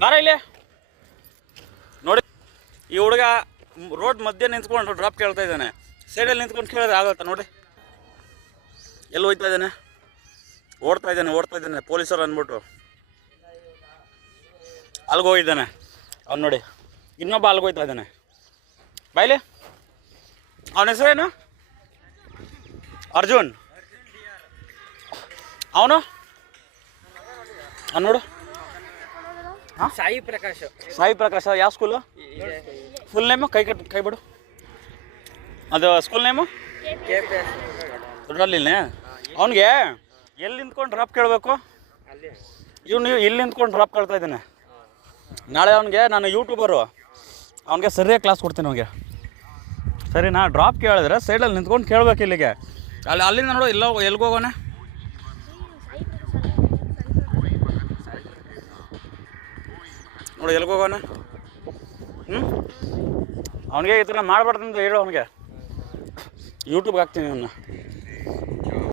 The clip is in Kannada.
ಬಾರ ಇಲ್ಲಿ ನೋಡಿ. ಈ ಹುಡುಗ ರೋಡ್ ಮಧ್ಯೆ ನಿಂತ್ಕೊಂಡು ಡ್ರಾಪ್ ಕೇಳ್ತಾ ಇದ್ದಾನೆ. ಸೈಡಲ್ಲಿ ನಿಂತ್ಕೊಂಡು ಕೇಳಿದ್ರೆ ಆಗುತ್ತಾ ನೋಡಿ. ಎಲ್ಲಿ ಹೋಗ್ತಾ ಇದ್ದಾನೆ? ಓಡ್ತಾ ಇದ್ದಾನೆ ಪೊಲೀಸರು ಅಂದ್ಬಿಟ್ಟು ಅಲ್ಗೋಗಿದ್ದಾನೆ ಅವ್ನು ನೋಡಿ. ಇನ್ನೊಬ್ಬ ಅಲ್ಗೋಯ್ತಾ ಇದ್ದಾನೆ. ಬಾಯ್ಲಿ, ಅವನ ಹೆಸರೇನು? ಅರ್ಜುನ್. ಅವನು ನೋಡು. ಹಾಂ, ಸಾಯಿ ಪ್ರಕಾಶ್. ಯಾವ ಸ್ಕೂಲು? ಫುಲ್ ನೇಮು ಕೈ ಬಿಡು. ಅದು ಸ್ಕೂಲ್ ನೇಮು ದೊಡ್ಡಲ್ಲಿನೇ. ಅವನಿಗೆ ಎಲ್ಲಿ ನಿಂತ್ಕೊಂಡು ಡ್ರಾಪ್ ಕೇಳಬೇಕು? ಇವನು ಇಲ್ಲಿ ನಿಂತ್ಕೊಂಡು ಡ್ರಾಪ್ ಕೇಳ್ತಾ ಇದ್ದಾನೆ. ನಾಳೆ ಅವನಿಗೆ ನಾನು ಯೂಟ್ಯೂಬರು, ಅವನಿಗೆ ಸರಿಯಾಗಿ ಕ್ಲಾಸ್ ಕೊಡ್ತೀನಿ ಅವನಿಗೆ. ಸರಿನಾ? ಡ್ರಾಪ್ ಕೇಳಿದ್ರೆ ಸೈಡಲ್ಲಿ ನಿಂತ್ಕೊಂಡು ಕೇಳಬೇಕು. ಇಲ್ಲಿಗೆ ಅಲ್ಲಿಂದ ನೋಡು ಎಲ್ಲಿಗೆ ಹೋಗೋಣ. ನೋಡಿ ಎಲ್ಲಿಗೆ ಹೋಗೋಣ. ಅವನಿಗೆ ಈ ಥರ ಮಾಡಬಾರ್ದು ಅಂತ ಹೇಳು. ಅವನಿಗೆ ಯೂಟ್ಯೂಬ್ಗೆ ಹಾಕ್ತೀನಿ ಅವನ್ನ.